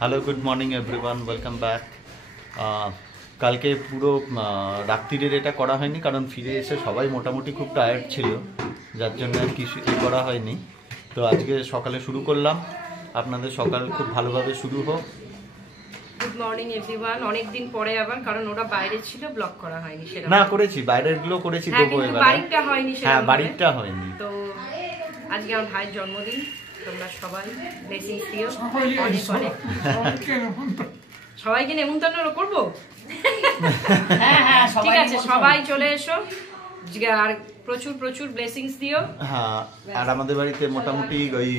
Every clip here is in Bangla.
Hello good morning everyone, welcome back. কালকে পুরো রাত্রিরের এটা করা হয়নি, কারণ ফিরে এসে সবাই মোটামুটি খুব টায়ার্ড ছিল, যার জন্য আর কিছু করা হয়নি। তো আজকে সকালে শুরু করলাম, আপনাদের সকাল খুব ভালোভাবে শুরু হোক। Good morning everyone. অনেক দিন পরে আবার, কারণ ওরা বাইরে ছিল, ব্লগ করা হয়নি সেটা না করেছি, বাইরের গুলো করেছি, তবু এবারে বাড়িটা হয়নি। হ্যাঁ, বাড়িটা হয়নি। তো আজকে আমার ভাইয়ের জন্মদিন, তোমরা সবাই ব্লেসিংস দিও অনেক অনেক। সবাইকে নেমন্তন্ন করবো? ঠিক আছে, সবাই চলে এসো আর প্রচুর প্রচুর ব্লেসিংস দিও। হ্যাঁ, আর আমাদের বাড়িতে মোটামুটি ওই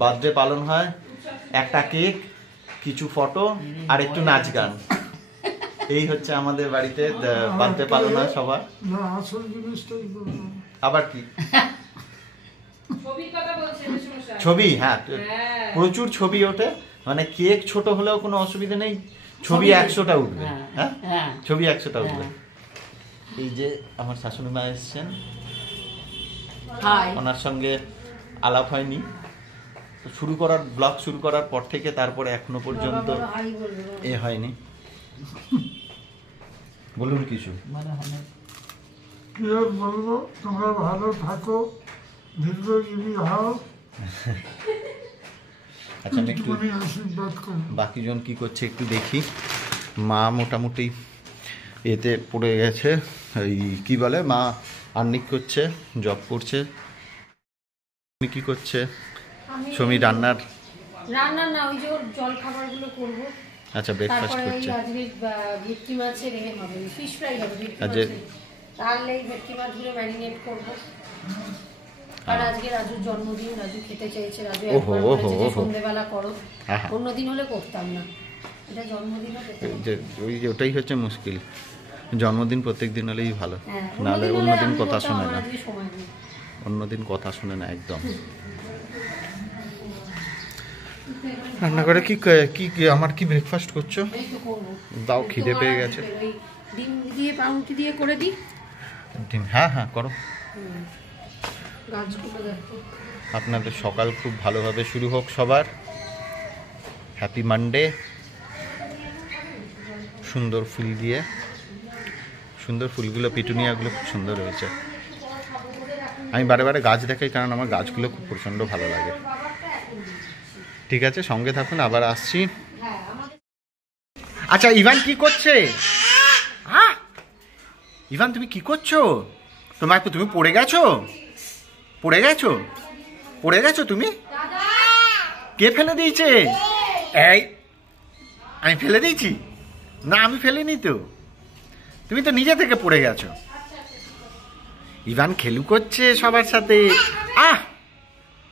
বার্থডে পালন হয়, একটা কেক, কিছু ফটো আর একটু নাচ গান, এই হচ্ছে আমাদের বাড়িতে বার্থডে পালন হয় সবার। আবার কি ছবি? হ্যাঁ, প্রচুর ছবি ওঠে, মানে কেক ছোট হলেও কোনো অসুবিধা নেই, ছবি 100টা উঠবে। হ্যাঁ, ছবি 100টা উঠবে। এই যে আমার শাশুড়ি মা এসছেন, ওনার সঙ্গে আলাপ হয়নি ব্লগ শুরু করার পর থেকে, তারপরে এখনো পর্যন্ত এ হয়নি। বলুন কিছু। বলবো, তোমরা ভালো থাকো, দীর্ঘজীবী হও। আচ্ছা, আমি একটু বাকি জন কি করছে একটু দেখি। মা মোটামুটি এতে পড়ে গেছে, এই কি বলে, মা আর্নিক করছে, জব করছে। তুমি কি করছে? সমী রান্নার না, ওই যে জল খাবারগুলো করব। আচ্ছা, ব্রেকফাস্ট করছে। আজকে ভেটকি মাছের হবে, ফিশ ফ্রাই হবে, আজকে তাহলে এই ভেটকি মাছগুলো ম্যারিনেট করব। আর আজকে রাজুর জন্মদিন, রাজু খেতে চেয়েছে, রাজু একবার বলেছে যে সন্ধ্যাবেলা করো, অন্যদিন হলে করতাম না, এটা জন্মদিনও ওই যে ওটাই হচ্ছে মুশকিল, জন্মদিন প্রত্যেক দিন হলেই ভালো, নাহলে অন্যদিন কথা শোনে না, অন্যদিন কথা শোনে না একদম। রান্না করে কি কি আমার কি ব্রেকফাস্ট করছো? দাও, খিদে পেয়ে গেছে। ডিম দিয়ে পাউরুটি দিয়ে করে দিই। ডিম? হ্যাঁ হ্যাঁ, করো। গাছগুলো দেখো। আপনাদের সকাল খুব ভালোভাবে শুরু হোক সবার। Happy Monday. সুন্দর ফুল দিয়ে, সুন্দর ফুলগুলো, পিটুনিয়াগুলো খুব সুন্দর হয়েছে। আমি বারে বারে গাছ দেখাই, কারণ আমার গাছগুলো খুব প্রচণ্ড ভালো লাগে। ঠিক আছে, সঙ্গে থাকুন, আবার আসছি। আচ্ছা, ইভান কি করছে? ইভান, তুমি কি করছো? তুমি পড়ে গেছো? পড়ে গেছো তুমি? কে ফেলে দিয়েছে? এই, আমি ফেলে দিয়েছি? না, আমি ফেলিনি তো, তুমি তো নিজে থেকে পড়ে গেছো। ইভান খেলু করছে সবার সাথে।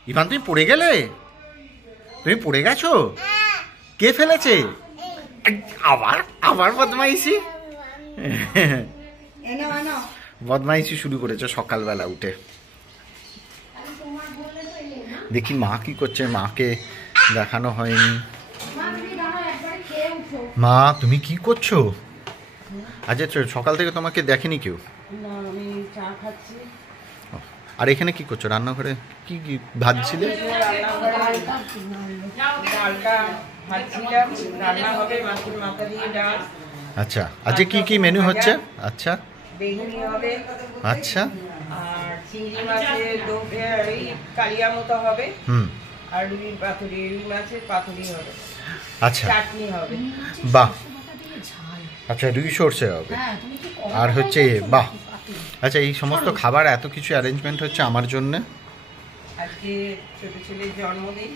ইভান, তুমি পড়ে গেলে? তুমি পড়ে গেছো? কে ফেলেছে? আবার বদমাইশি বদমাইশি শুরু করেছে সকালবেলা উঠে। দেখি মা কি করছে, মাকে দেখানো হয়নি। মা, তুমি কি করছো? আচ্ছা, সকাল থেকে তোমাকে দেখেনি কেউ? আর এখানে কি করছো? রান্নাঘরে কি কি ভাজছিলে? আচ্ছা, আজকে কি কি মেনু হচ্ছে? আচ্ছা, বেগুনি হবে, আচ্ছা, আর চিংড়ি মাছের কালিয়া মতো হবে, আর রুই মাছের পাতুরি হবে, আচ্ছা, চাটনি হবে। বাহ, আচ্ছা, রুই সরষে হবে, আর হচ্ছে বাহ। আচ্ছা, এই সমস্ত খাবার, এত কিছু অ্যারেঞ্জমেন্ট হচ্ছে আমার জন্য। আজকে ছোট ছেলের জন্মদিন,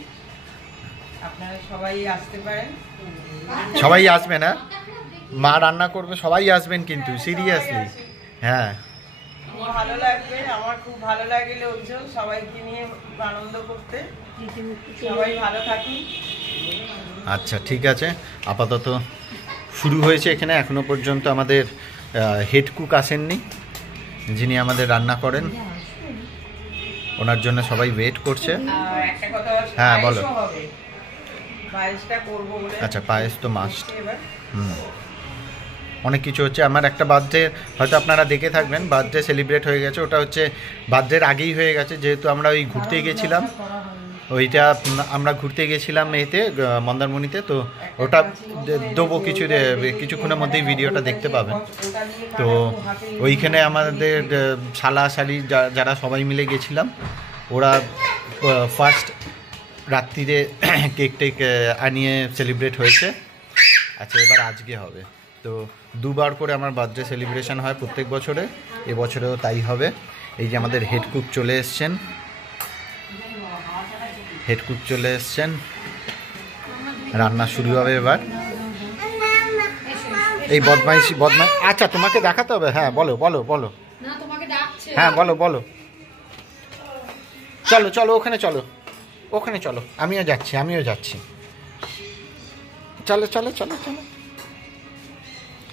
আপনারা সবাই আসতে পারেন। সবাই আসবে না? মা রান্না করবে, সবাই আসবেন কিন্তু, সিরিয়াসলি। হ্যাঁ, ভালো লাগবে, আমার খুব ভালো লাগে লোকজন সবাইকে নিয়ে আনন্দ করতে। সবাই ভালো থাকুন। আচ্ছা, ঠিক আছে, আপাতত শুরু হয়েছে এখানে। এখনো পর্যন্ত আমাদের হেড কুক আসেননি, যিনি আমাদের রান্না করেন, ওনার জন্য সবাই ওয়েট করছে। হ্যাঁ, বলো। আচ্ছা, পায়েস তো মাস্ট। অনেক কিছু হচ্ছে। আমার একটা বার্থডে হয়তো আপনারা দেখে থাকবেন, বার্থডে সেলিব্রেট হয়ে গেছে, ওটা হচ্ছে বার্থডের আগেই হয়ে গেছে, যেহেতু আমরা ওই ঘুরতে গেছিলাম, ওইটা আমরা ঘুরতে গেছিলাম এতে মন্দারমণিতে, তো ওটা দেবো কিছুক্ষণের মধ্যেই ভিডিওটা দেখতে পাবেন। তো ওইখানে আমাদের শালা শালি যারা সবাই মিলে গেছিলাম, ওরা ফার্স্ট রাত্রিরে কেক টেক আনিয়ে সেলিব্রেট হয়েছে। আচ্ছা, এবার আজকে হবে। তো দুবার করে আমার বার্থডে সেলিব্রেশন হয় প্রত্যেক বছরে, এবছরেও তাই হবে। এই যে আমাদের হেড কুক চলে এসছেন, রান্না শুরু হবে এবার। এই বদমাইশ। আচ্ছা, তোমাকে দেখাতে হবে? হ্যাঁ, বলো। না, তোমাকে ডাকছে। হ্যাঁ, বলো। চলো ওখানে চলো, আমিও যাচ্ছি। চলো।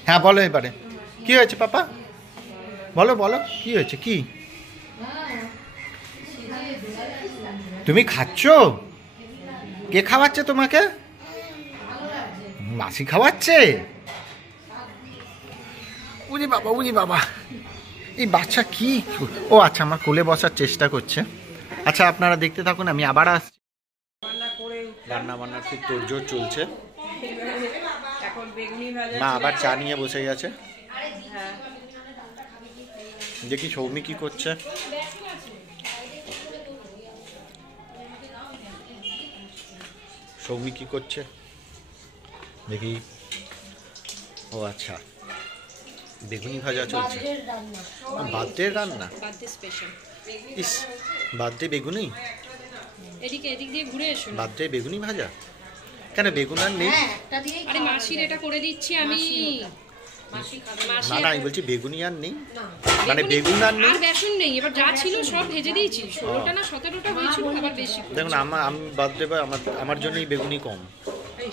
হ্যাঁ, বলো এবারে কি হয়েছে পাপা, বলো কি হয়েছে? কি তুমি খাচ্ছ? কে খাওয়াচ্ছে তোমাকে? মাসি খাওয়াচ্ছে? উনি বাবা, এই বাচ্চা কি? ও আচ্ছা, আমার কোলে বসার চেষ্টা করছে। আচ্ছা, আপনারা দেখতে থাকুন, আমি আবার আসছি। রান্নাবান্নার খুব তোড়জোড় চলছে। এখন বেগুনি ভাজা, মা আবার চা নিয়ে বসে গেছে। হ্যাঁ দেখি সৌমি কি করছে। দেখি। ও আচ্ছা, বেগুনি ভাজা চলছে। বার্থডে রান্না, ইস, বার্থডে বেগুনি, এদিক দিয়ে ঘুরে এসো। বার্থডে বেগুনি ভাজা কেন? বেগুন আর নেই? আরে মাসির এটা করে দিচ্ছি আমি। না, আমি বলছি বেগুনি আর নেই, মানে বেগুন আর নেই। আর বেসন নেই, এবার যা ছিল সব ভেজে দিয়েছি। 16টা না 17টা হয়েছিল, আবার বেশি। দেখুন, আমি বার্থডে বা আমার জন্যই বেগুনি কম।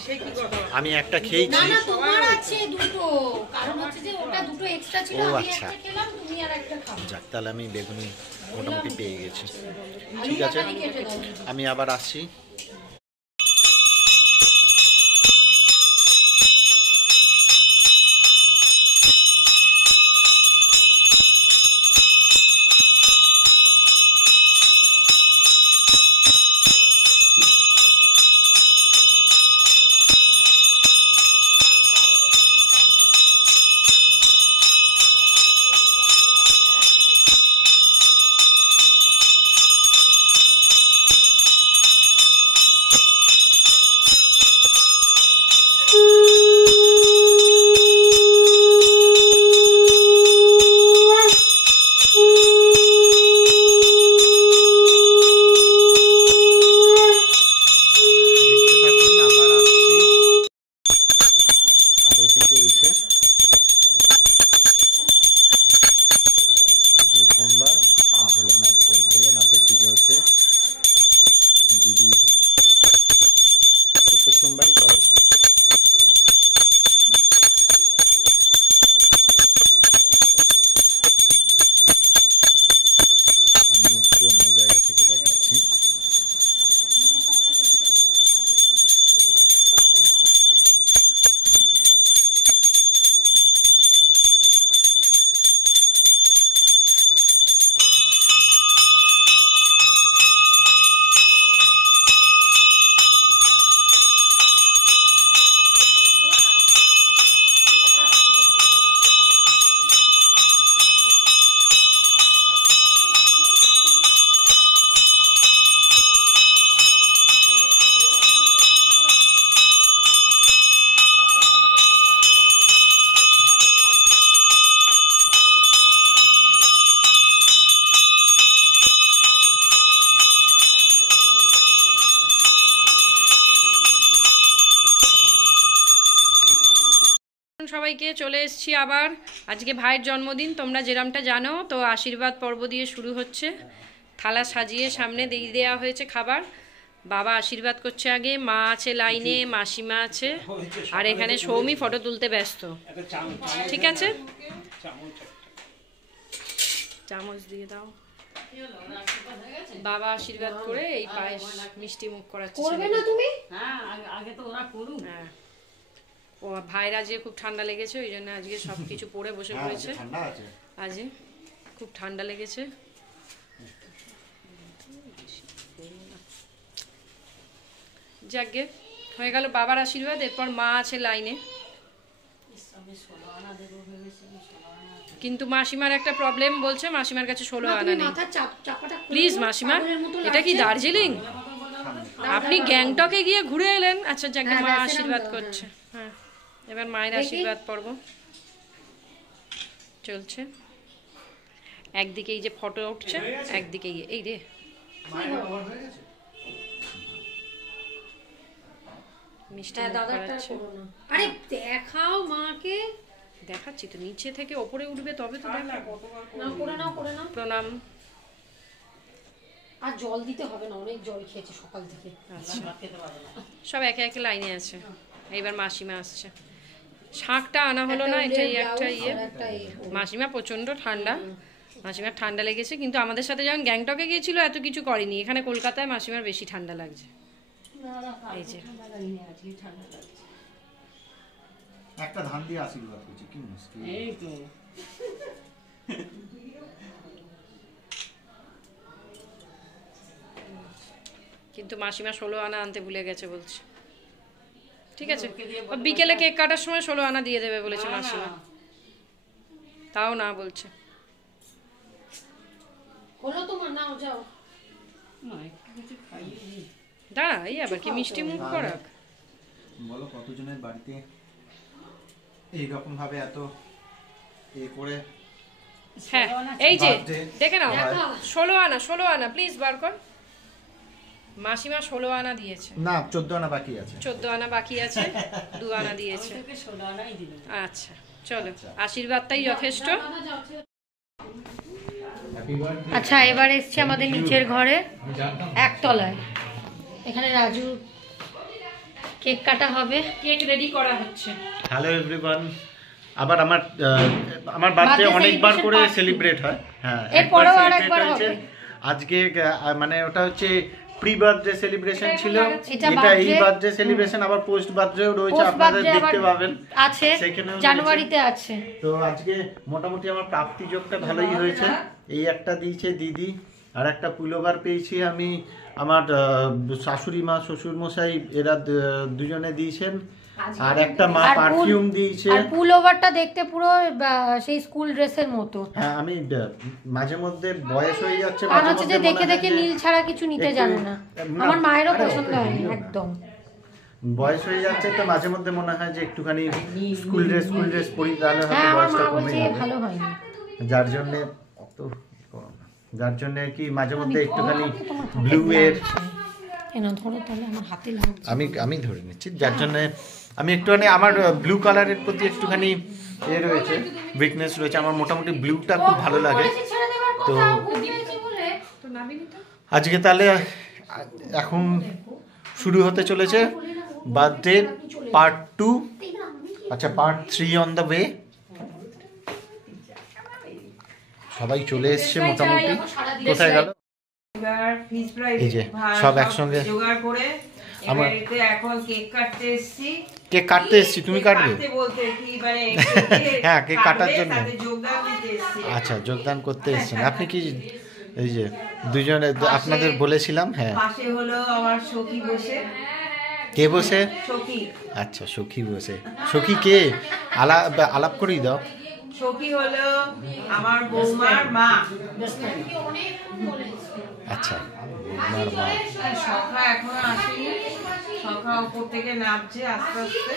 সে কি কথা, আমি একটা খেয়েছি। না, তোমার আছে দুটো, কারণ হচ্ছে যে ওটা দুটো এক্সট্রা ছিল, ও আমি আচ্ছা, একটা খেলাম, তুমি আর একটা খাও। যাক, তাহলে আমি বেগুনি মোটামুটি পেয়ে গেছি। ঠিক আছে, আমি আবার আসছি। সবাইকে চলে এসেছি আবার। আজকে ভাইয়ের জন্মদিন, তোমরা যেরমটা জানো। তো আশীর্বাদ পর্ব দিয়ে শুরু হচ্ছে। থালা সাজিয়ে সামনে দিয়ে দেওয়া হয়েছে খাবার। বাবা আশীর্বাদ করছে আগে, মা আছে লাইনে, মাসিমা আছে, আর এখানে সৌমি ফটো তুলতে ব্যস্ত। ঠিক আছে, চামচ দিয়ে দাও। বাবা আশীর্বাদ করে এই পায়েস মিষ্টি মুখ করাচ্ছে। করবে না তুমি? হ্যাঁ, আগে তো ওরা করুক। হ্যাঁ, ও ভাইরা যে খুব ঠান্ডা লেগেছে, ওই জন্য আজকে সবকিছু পরে বসে পড়েছে। আজ খুব ঠান্ডা লেগেছে। যাকগে হয়ে গেল বাবার আশীর্বাদ। এরপর মা আছে লাইনে, কিন্তু মাসিমার একটা প্রবলেম বলছে, মাসিমার কাছে 16 আনা নেই। প্লিজ মাসিমা, এটা কি দার্জিলিং? আপনি গ্যাংটকে গিয়ে ঘুরে এলেন। আচ্ছা যাকে মা আশীর্বাদ করছে। হ্যাঁ, এবার মায়ের আশীর্বাদ পর্ব চলছে। একদিকে এই যে ফটো উঠছে, একদিকে এই রে মিষ্টি আরে দেখাও মাকে। দেখাচ্ছি তো, নিচে থেকে ওপরে উঠবে তবে তো দেখাবো। করে নাও করে নাও। প্রণাম। আর জল দিতে হবে না, অনেক জল খেয়েছে সকাল থেকে। সব একে একে লাইনে আছে। এইবার মাসিমা আসছে। শাঁখটা আনা হলো না, এটাই একটা ইয়ে। মাসিমা প্রচন্ড ঠান্ডা, মাসিমার ঠান্ডা লেগেছে, কিন্তু আমাদের সাথে যখন গ্যাংটকে গিয়েছিল এত কিছু করেনি। এখানে কলকাতায় মাসিমার বেশি ঠান্ডা লাগছে। এই যে একটা ধান দিয়ে আশীর্বাদ করছি, কি মুশকিল। এই তো কিন্তু মাসিমা 16 আনা আনতে ভুলে গেছে বলছে। ঠিক আছে, বিকেলে কেক কাটার সময় 16 আনা দিয়ে দেবে বলেছে মাসিমা। তাও না বলছে। হলো তোমার, নাও যাও। দাঁড়া, এই আবার কি মিষ্টি মুখ করাক। বলো কতজনের বাড়িতে এইরকম ভাবে এত করে। হ্যাঁ এই যে দেখে নাও, 16 আনা প্লিজ বার কর। মাসিমা 16 আনা দিয়েছে না, 14 আনা বাকি আছে। 14 আনা বাকি আছে, 2 আনা দিয়েছে। আচ্ছা চলো, আশীর্বাদটাই যথেষ্ট। আচ্ছা এবার এসছে আমাদের নিচের ঘরে, একতলায়। এখানে রাজু কেক কাটা হবে, কেক রেডি করা হচ্ছে। হ্যালো এভরিওয়ান, আবার আমার বার্থডে অনেকবার করে সেলিব্রেট হয়। হ্যাঁ, এরপরেও আরেকবার হবে। আজকে মানে ওটা হচ্ছে প্রি বার্থডে সেলিব্রেশন ছিল, এটা এই বার্থডে সেলিব্রেশন আবার পোস্ট বার্থডেও রয়েছে, আপনাদের দেখতে পাবেন আছে, জানুয়ারিতে আছে। তো আজকে মোটামুটি আমার প্রাপ্তি যোগটা ভালোই হয়েছে। এই একটা দিয়েছে দিদি, আর একটা পুলোভার পেয়েছি আমি। আমার শাশুড়ি মা শ্বশুর মশাই এরা দুজনে দিয়েছেন, আর একটা মা পারফিউম দিয়েছে। আর পুলোভারটা দেখতে পুরো সেই স্কুল ড্রেসের মতো। হ্যাঁ, আমি মাঝে মধ্যে বয়স হয়ে যাচ্ছে, কারণ হচ্ছে যে দেখে দেখে নীল ছাড়া কিছু নিতে জানে না। আমার মায়েরও পছন্দ হয়নি একদম। বয়স হয়ে যাচ্ছে তো মাঝে মধ্যে মনে হয় যে একটুখানি স্কুল ড্রেস পরি, তাহলে হয়তো বয়সটা কমে যাবে। ভালো হয়নি, যার জন্য কি মাঝে মধ্যে একটুখানি ব্লু এর ধরো তাহলে আমার হাতে লাগছে। আমি ধরে নিচ্ছি, যার জন্য আমি একটুখানি আমার ব্লু কালারের প্রতি একটুখানি রয়েছে, উইকনেস রয়েছে। আমার মোটামুটি ব্লুটা খুব ভালো লাগে। তো আজকে তাহলে এখন শুরু হতে চলেছে বার্থডে পার্ট 2। আচ্ছা, পার্ট 3 অন দ্য ওয়ে। সবাই চলে এসছে মোটামুটি। কোথায় গেল? এবার ফিশ ফ্রাই এই যে সব একসঙ্গে জোগাড় করে আমার এখন কেক কাটতে এসেছি। কেক কাটতে এসেছি, তুমি কাটবে? বলতে কি মানে হ্যাঁ, কেক কাটার জন্য। সাথে যোগদান দিতে এসেছি। আচ্ছা, যোগদান করতে এসেছেন আপনি। কি এই যে দুজনে আপনাদের বলেছিলাম। হ্যাঁ, পাশে হলো আমার সখী বসে। কে বসে? সখী। আচ্ছা, সখী বসে। সখী কে? আলাপ করেই দাও। সখী হলো আমার বৌমার মা। আচ্ছা, বৌমার মা। সখা এখনো আসেনি, সখা উপর থেকে নামছে আস্তে আস্তে।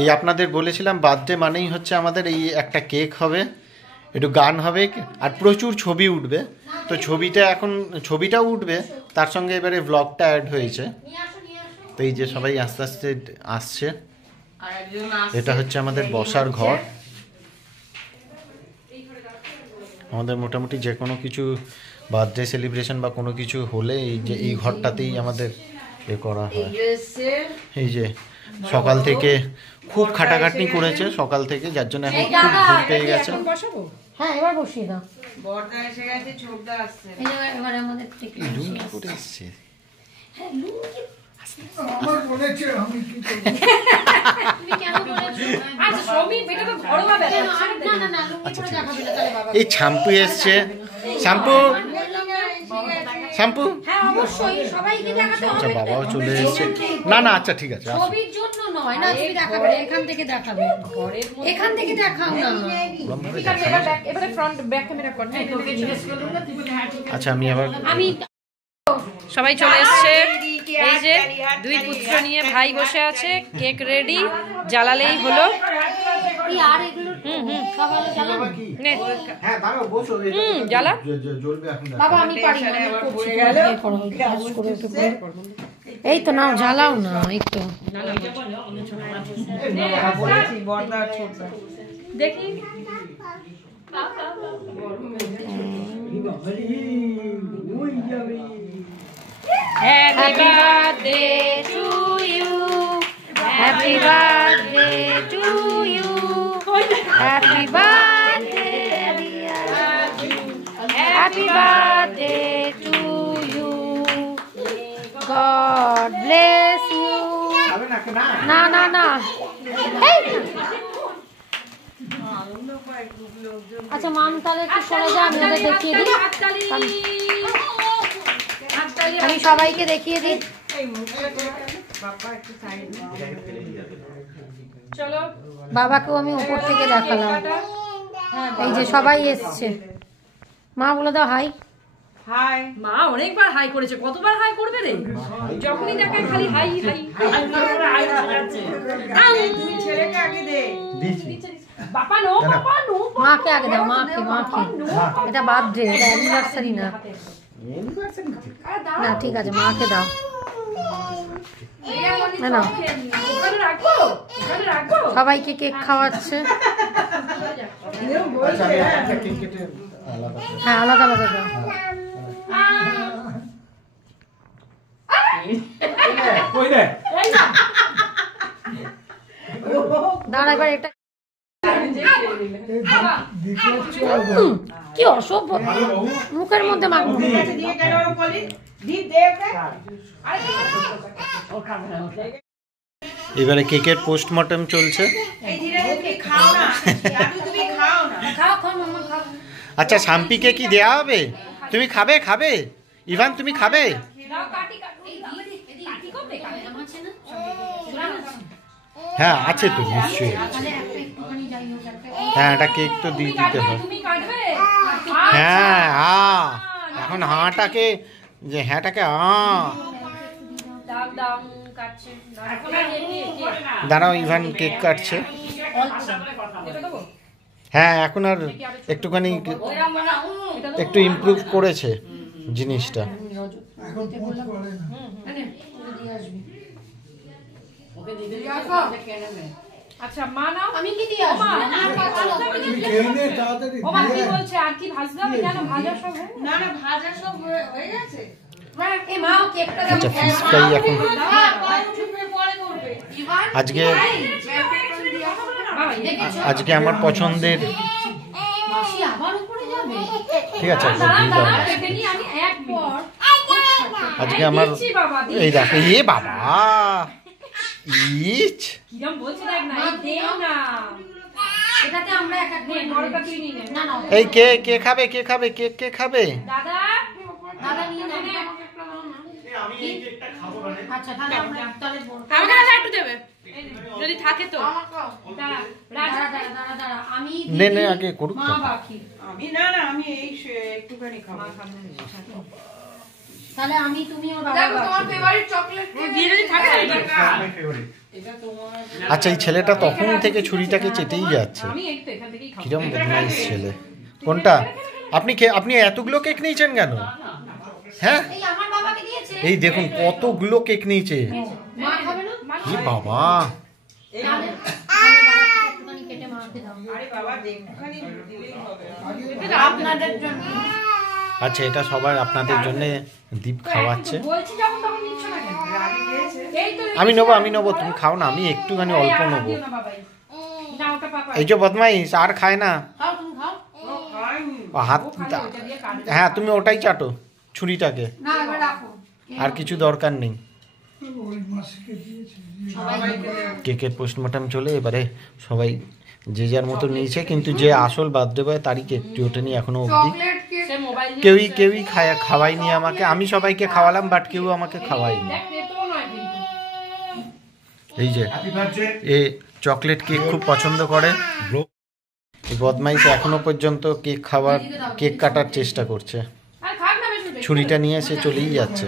এই আপনাদের বলেছিলাম বার্থডে মানেই হচ্ছে আমাদের এই একটা কেক হবে, একটু গান হবে, আর প্রচুর ছবি উঠবে। তো ছবিটাও উঠবে, তার সঙ্গে এবারে ব্লগটা অ্যাড হয়েছে। তো এই যে সবাই আস্তে আস্তে আসছে। এটা হচ্ছে আমাদের বসার ঘর। আমাদের মোটামুটি যে কোনো কিছু বার্থডে সেলিব্রেশন বা কোনো কিছু হলে এই ঘরটাতেই আমাদের করা হয়। এই যে সকাল থেকে খুব খাটাখাটনি করেছে সকাল থেকে, যার জন্য এখন খুব ঘুম পেয়ে গেছে। হ্যাঁ, এবার বসিয়ে দাও। বড়দা এসে গেছে, ছোটদা আসছে। এবার আমাদের লুঙ্গি পরে এসছে। আমার বলেছে আমি কি করব। তুমি কেন বলেছো? আচ্ছা সমীর, এটা তো ঘরোয়া ব্যাপার। না লুঙ্গি পরে দেখাবে না তাহলে বাবা। এই শ্যাম্পু এসছে, শ্যাম্পু শ্যাম্পু? হ্যাঁ অবশ্যই সবাইকে দেখাতে আচ্ছা হবে। বাবাও চলে এসেছে। না না আচ্ছা ঠিক আছে, আসো। ছবির জন্য নয় না, তুমি দেখাবে না, এখান থেকে দেখাবে, এখান থেকে দেখাও না। এবারে ফ্রন্ট ব্যাক ক্যামেরা কর। আচ্ছা আমি আবার আমি সবাই চলে এসছে। এই যে দুই পুত্র নিয়ে ভাই বসে আছে, কেক রেডি, জ্বালালেই হলো। এই আর এগুলো সবাই জ্বালানো। নে হ্যাঁ দাঁড়াও বসো, জ্বালা। জ্বলবে এখন। বাবা আমি পারি না, আমি করছি, তুমি করো, কাজ করে একটু করে। এই তো নাও জ্বালাও না, এই তো বর্দার ছোট দেখি Happy birthday to you. Happy birthday to you. Happy birthday, dear. Happy birthday to you. God bless you. না না না। আচ্ছা মাম তাহলে একটু সরে যা, আমি ওদের দেখিয়ে দিই, আমি সবাইকে দেখিয়ে দিই। চলো বাবাকেও আমি উপর থেকে দেখালাম। এই যে সবাই এসছে, মা বলে দাও হাই। হাই মা অনেকবার হাই করেছে, কতবার হাই করবে রে? যখনই দেখায় খালি হাই হাই। তুই ছেলেকে আগে দে। বাবা নো, বাবা নো। মাকে আগে দাও, মাকে, মাকে। এটা বার্থডে, এটা অ্যানিভার্সারি না। না ঠিক আছে, মাকে দাও। না না, ওখানে রাখো, ওখানে রাখো। সবাইকে কেক খাওয়াচ্ছে। হ্যাঁ আলাদা আলাদা দাও। দাঁড়া এবার এটা কি অসভ্য, মুখের মধ্যে মাখবো। দিয়ে কেন বলি দি দে ওকে। এবারে কেকের পোস্টমর্টম চলছে। এই ধীরে ধীরে খাও না, তুমি খাও না। খাও খাও মাম্মা খাও। আচ্ছা শাম্পিকে কি দেয়া হবে? তুমি খাবে? খাবে ইভান, তুমি খাবে? হ্যাঁ আছে তো নিশ্চয়ই আছে। হ্যাঁ একটা কেক তো দিয়ে দিতে হয়। হ্যাঁ এখন হাঁটাকে যে হ্যাঁটাকে দাঁড়াও, ইভান কেক কাটছে। হ্যাঁ এখন আর একটুখানি একটু ইমপ্রুভ করেছে জিনিসটা। আচ্ছা মা নাও। আমি কি দিয়ে আসবো? ও মা কি বলছে, আর কি ভাজতে হবে? কেন ভাজা সব না না ভাজা সব হয়ে গেছে। এই মা কেকটা দাও। আচ্ছা ফিশ ফ্রাই এখন পরে করবে। আজকে আজকে আমার পছন্দের। মাসি আবার উপরে যাবে। ঠিক আছে আজকে আমার এই দেখো, এ বাবা ইচ কিরম বলছি দেখ না, এই দেও না। এটাতে আমরা এক এক করে বড়টা তুই নিয়ে নে। না না এই কে কে খাবে? কে খাবে? কেক কে খাবে? দাদা দাদা নিয়ে নেন। আচ্ছা তাহলে আমরা তাহলে আমাকে দাদা একটু দেবে যদি থাকে তো। দাঁড়া দাঁড়া দাঁড়া দাঁড়া আমি নে নে আগে করুক মা তো। বাকি। আমি না না আমি এই একটুখানি খাবো। তাহলে আমি তুমি ওর বাবা বাকি। দিয়ে যদি থাকে আচ্ছা এই ছেলেটা তখন থেকে ছুরিটাকে চেটেই যাচ্ছে। আমি এই তো এখান থেকেই খাবো। কিরম বদমাইশ ছেলে। কোনটা? আপনি এতগুলো কেক নিয়েছেন কেন? হ্যাঁ এই আমার বাবাকে দিয়েছে। এই দেখুন কতগুলো কেক নিয়েছে। মা খাবে না? কি বাবা, তাহলে আমার বাবাকে একটুখানি কেটে মাকে দাও। আরে বাবা একটুখানি দিলেই হবে। এটা আপনাদের জন্য। আচ্ছা এটা সবার আপনাদের জন্য দীপ খাওয়াচ্ছে। বলছি যখন তখন নিচ্ছ না কেন? এই তো আমি নেবো, তুমি খাও না, আমি একটুখানি অল্প নেবো। না বাবাই না, ওটা পাপা এই যে বদমাইশ আর খায় না। খাও তুমি খাও। ও খাইনি। হাত ওটা দিয়ে কাটবে। হ্যাঁ তুমি ওটাই চাটো ছুরিটাকে, না এবার রাখো। আর কিছু দরকার নেই। ওই মাসিকে দিয়েছি। সবাই কেকের পোস্টমর্টম চলে, এবারে সবাই যে যার মতো নিয়েছে, কিন্তু যে আসল বার্থডে বয় তারই কেকটি ওঠেনি এখনো অবধি। চকলেট কেক সে মোবাইল কেউই খাওয়ায়নি আমাকে। আমি সবাইকে খাওয়ালাম, বাট কেউ আমাকে খাওয়ায়নি। এই যে এ চকলেট কেক খুব পছন্দ করে। এই বদমাইশ এখনো পর্যন্ত কেক কাটার চেষ্টা করছে। ছুরিটা নিয়ে এসে চলেই যাচ্ছে।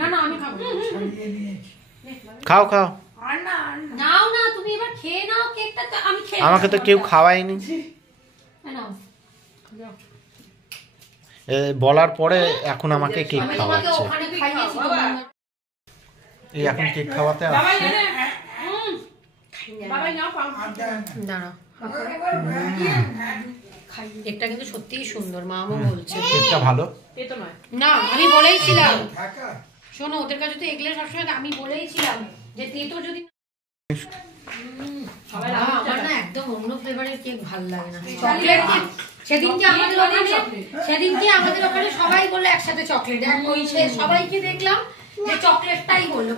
না না আমি খাবো। খাও নাও না তুমি এবার খেয়ে নাও কেকটা, তো আমি খেয়ে আমাকে তো কেউ খাওয়ায়নি। নাও। বলার পরে এখন আমাকে কেক আমি তোমাকে খাওয়াচ্ছে। ওখানে খাইয়েছি তোমার। এই এখন কেক খাওয়াতে আসছে। দাঁড়া। কেকটা কিন্তু সত্যিই সুন্দর, মা আমও বলছে। কেকটা ভালো। না আমি বলেইছিলাম, শোনো ওদের কাছে তো এগুলো সবসময় আমি বলেইছিলাম যে তেতো যদি আমার না একদম অন্য ফ্লেভারের কেক ভালো লাগে না। চকলেট কেক সেদিনকে আমাদের ওখানে সবাই বললো একসাথে চকলেট, সবাইকে দেখলাম যে চকলেটটাই বললো।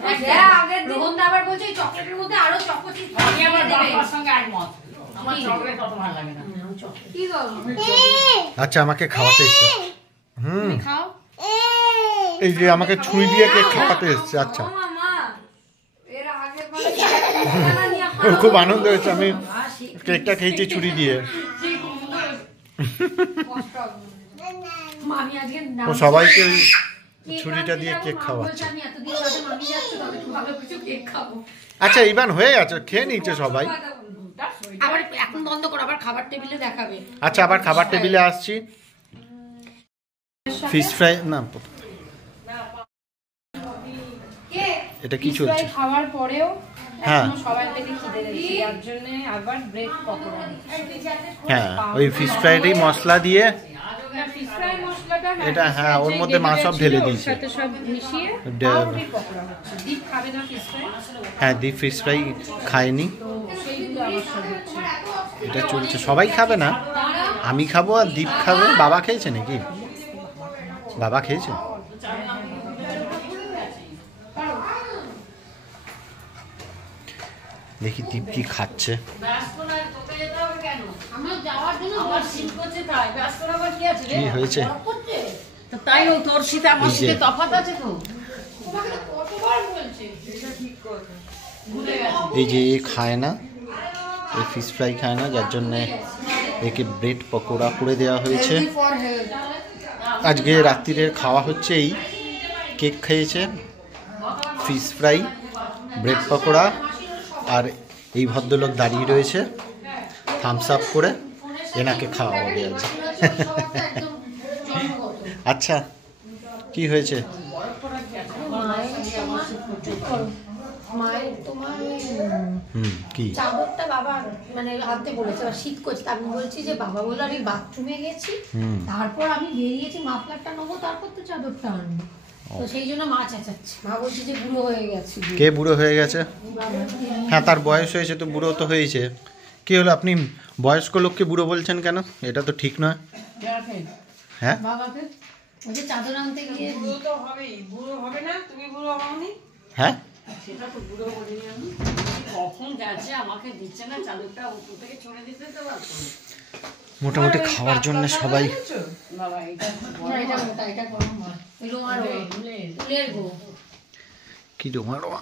রোহন আবার বলছে এই চকলেটের মধ্যে আরো চকোচিপ আচ্ছা আমাকে খাওয়াতে এসছে। খাও। এই যে আমাকে ছুরি দিয়ে কেক খাওয়াতে এসছে। আচ্ছা ওর খুব আনন্দ হয়েছে, আমি কেকটা খেয়েছি ছুরি দিয়ে। ও সবাইকে ওই ছুরিটা দিয়ে কেক খাওয়াচ্ছে। আচ্ছা ইভান হয়ে গেছে, খেয়ে নিচ্ছে সবাই। আবার এখন বন্ধ করো, আবার খাবার টেবিলে দেখাবে। আচ্ছা আবার খাবার টেবিলে আসছি। ফিশ ফ্রাই না, এটা কি চলছে? খাওয়ার পরেও হ্যাঁ সবাই মিলে খিদে লেগেছে, যার জন্য আবার ব্রেড পকোড়া। হ্যাঁ ওই ফিশ ফ্রাইটাই মশলা দিয়ে ফিশ ফ্রাই মশলাটা এটা, হ্যাঁ ওর মধ্যে মা সব ঢেলে দিয়েছে। সাথে সব মিশিয়ে পাউরুটি পকোড়া হচ্ছে। দীপ খাবে না ফিশ ফ্রাই? হ্যাঁ ডিপ ফিশ ফ্রাই খায়নি, সেইগুলো আমার সব হচ্ছে। এটা চলছে। সবাই খাবে না, আমি খাবো আর দীপ খাবে। বাবা খেয়েছে নাকি? বাবা খেয়েছে? দেখি দীপ কি খাচ্ছে। কি হয়েছে? তাই ও তোর শীত আমার এই যে- শীতে তফাৎ আছে তো। এই যে এ খায় না, এই ফিশ ফ্রাই খায় না, যার জন্যে একে ব্রেড পকোড়া করে দেওয়া হয়েছে। আজকে রাত্রিরের খাওয়া হচ্ছে এই কেক খেয়েছে, ফিশ ফ্রাই, ব্রেড পকোড়া, আর এই ভদ্রলোক দাঁড়িয়ে রয়েছে থামস আপ করে। এনাকে খাওয়া হবে আজ। আচ্ছা কি হয়েছে? মায়ের তোমার কি চাদরটা বাবা মানে আনতে বলেছে, শীত করছে। আমি বলছি যে বাবা বললো আমি বাথরুমে গেছি, তারপর আমি বেরিয়েছি, মাফলারটা নেবো, তারপর তো চাদরটা আনবো। তো সেই জন্য মা চেঁচাচ্ছে, মা বলছি যে বুড়ো হয়ে গেছে। কে বুড়ো হয়ে গেছে? হ্যাঁ তার বয়স হয়েছে তো, বুড়ো তো হয়েছে। কি হলো, আপনি বয়স্ক লোককে বুড়ো বলছেন কেন? এটা তো ঠিক নয়। হ্যাঁ বাবাকে ওই যে চাদর আনতে গিয়ে বুড়ো তো হবেই, বুড়ো হবে না? তুমি বুড়ো হওনি? হ্যাঁ সেটা তো বুড়ো বলিনি আমি। কখন যাচ্ছে আমাকে দিচ্ছে না চাদরটা, উপর থেকে ছড়ে দিতে তো পারতো। মোটামুটি খাওয়ার জন্য সবাই। বাবা এটা না, এটা মোটা, এটা গরম হয়। ওই রোমা উলের গো। কি রোমা রোমা।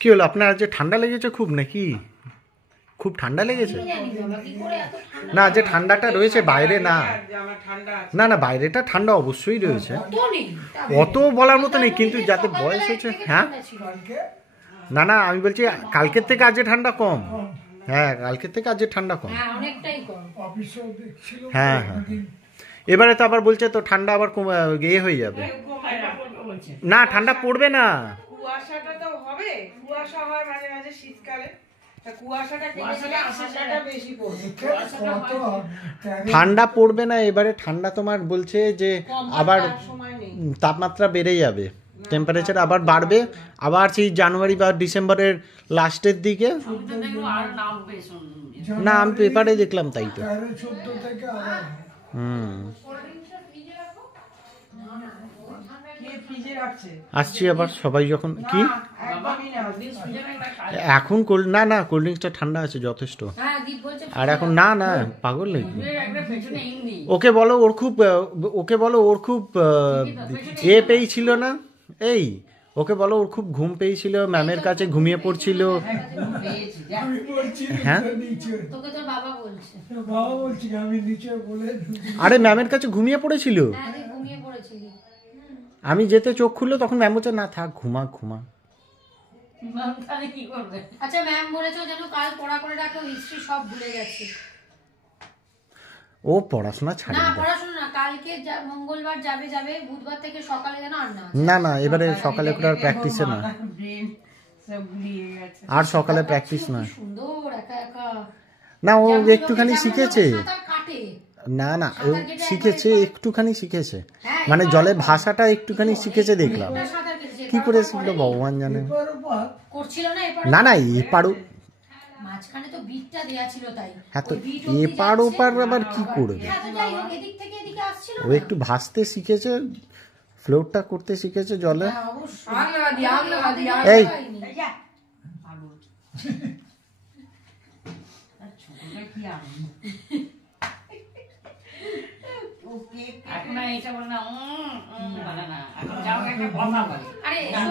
কি হলো, আপনার আজ ঠান্ডা লেগেছে খুব নাকি? খুব ঠান্ডা লেগেছে? না যে ঠান্ডাটা রয়েছে বাইরে, না আমার ঠান্ডা আছে। না না বাইরেটা ঠান্ডা অবশ্যই রয়েছে, তো নেই অত বলার মতো নেই, কিন্তু যাতে বয়স হয়েছে। হ্যাঁ না না আমি বলছি কালকের থেকে আজ ঠান্ডা কম। হ্যাঁ কালকের থেকে আজ ঠান্ডা কম। হ্যাঁ অনেকটাই কম। অফিসেও দেখছিল হ্যাঁ হ্যাঁ এবারে তো আবার বলছে তো ঠান্ডা আবার ইয়ে হয়ে যাবে। না ঠান্ডা পড়বে না, কুয়াশাটা তো হবে, কুয়াশা হয় মাঝে মাঝে শীতকালে। তা কুয়াশাটা কুয়াশাটা বেশি পড়বে। কত ঠান্ডা পড়বে না এবারে। ঠান্ডা তোমার বলছে যে আবার সময় নেই। তাপমাত্রা বেড়ে যাবে, টেম্পারেচার আবার বাড়বে, আবার সেই জানুয়ারি বা ডিসেম্বরের লাস্টের দিকে। না আমি পেপারে দেখলাম তাই তো। 13-14 থেকে আবার হুম কে ফ্রিজে রাখছে? আসছি আবার সবাই যখন কি না, একদমই না। এখন না না কোল্ড ড্রিঙ্কসটা ঠান্ডা আছে যথেষ্ট। হ্যাঁ দীপ বলছে আর এখন না না পাগল নাকি? ওকে বলো ওর খুব পেয়েছিল না এই, ওকে বলো ওর খুব ঘুম পেয়েছিল, ম্যামের কাছে ঘুমিয়ে পড়ছিল। আমি বলছি হ্যাঁ? নিচে তোকে তোর বাবা বলছে। বাবা বলছি আমি নিচে বলে আরে ম্যামের কাছে ঘুমিয়ে পড়েছিল, হ্যাঁ তুই ঘুমিয়ে পড়েছিলি। আমি যেতে চোখ খুললো তখন ম্যাম বলছে না থাক ঘুমা। আচ্ছা ম্যাম বলেছো যেন কাল পড়া করে রাখো, হিস্ট্রি সব ভুলে গেছে। ও পড়াশোনা ছাড়ি না দেয়। পড়াশোনা না, কালকে মঙ্গলবার যাবে, বুধবার থেকে সকালে যেন আর না। না না এবারে সকালে করে আর প্র্যাকটিসে না, ব্রেন সব গুলিয়ে গেছে। আর সকালে প্র্যাকটিস না। কি সুন্দর একা একা। না ও যেমন একটুখানি যেমন শিখেছে, সাঁতার কাটে। না না ও শিখেছে, একটুখানি শিখেছে, হ্যাঁ, মানে এবার জলে ভাষাটা একটুখানি শিখেছে দেখলাম। ওরা সাঁতার কেটেছে। কি করে শিখলো ভগবান জানে। এবার ওপর করছিল না এপার না না এপারও মাঝখানে তো বিটটা দেয়া ছিল তাই। হ্যাঁ তো ওই বিট অবধি এপার যাচ্ছে। ওপার আবার কি করবে? হ্যাঁ তো যাই হোক, এদিক থেকে এদিকে আসছিল ও না। একটু ভাসতে শিখেছে, ফ্লোটটা করতে শিখেছে জলে। হ্যাঁ, অবশ্যই। এই হয়নি। আরে এসো,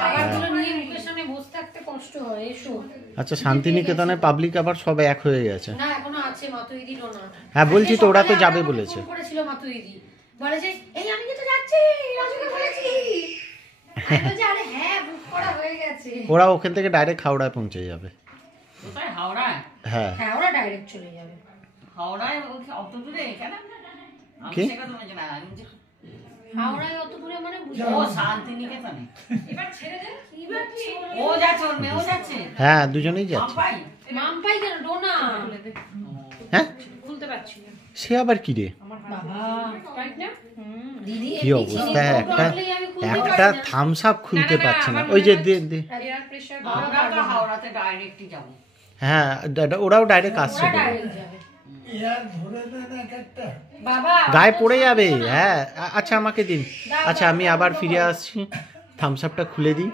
খাবারগুলো নিয়ে মুখের সামনে বসে থাকতে কষ্ট হয়, এসো। আচ্ছা শান্তিনিকেতনে পাবলিক আবার সব এক হয়ে গেছে। না এখনো আছে, মাতুইদিরও না। হ্যাঁ বলছি তো ওরা তো সকালে যাবে আমাকে বলেছে। ফোন করেছিল মাতুইদি, বলে যে এই আমি কিন্তু যাচ্ছি, রাজুকে বলেছি। আমি বলছি, আরে হ্যাঁ বুক করা হয়ে গেছে। ওরা ওখান থেকে ডাইরেক্ট হাওড়ায় পৌঁছে যাবে। হাওড়ায়? হ্যাঁ হ্যাঁ ওরা ডাইরেক্ট চলে যাবে। হাওড়ায় অত দূরে এখানে? কি? হাওড়ায় অত দূরে মানে বুঝতে ও শান্তিনিকেতনে। এবার ছেড়ে দে, এবার কি ও যাচ্ছে, ওর মেয়েও যাচ্ছে। হ্যাঁ দুজনেই যাচ্ছে। পাপাই? মামপাই কেন ডোনা? হ্যাঁ খুলতে পারছি না সে আবার কি রে? বাবা রাইট না? দিদি কি অবস্থা, একটা থামস আপ খুলতে পারছে না। ওই যে দে এয়ার প্রেসার আমরা তো হাওড়াতে ডাইরেক্টই যাবো। হ্যাঁ ওরাও ডাইরেক্ট আসছে বলে। ডাইরেক্ট যাবে। ইয়ার ধরে দেন এক একটা বাবা গায়ে পড়ে যাবে। হ্যাঁ আচ্ছা আমাকে দিন। আচ্ছা আমি আবার ফিরে আসছি, থামস আপটা খুলে দিই।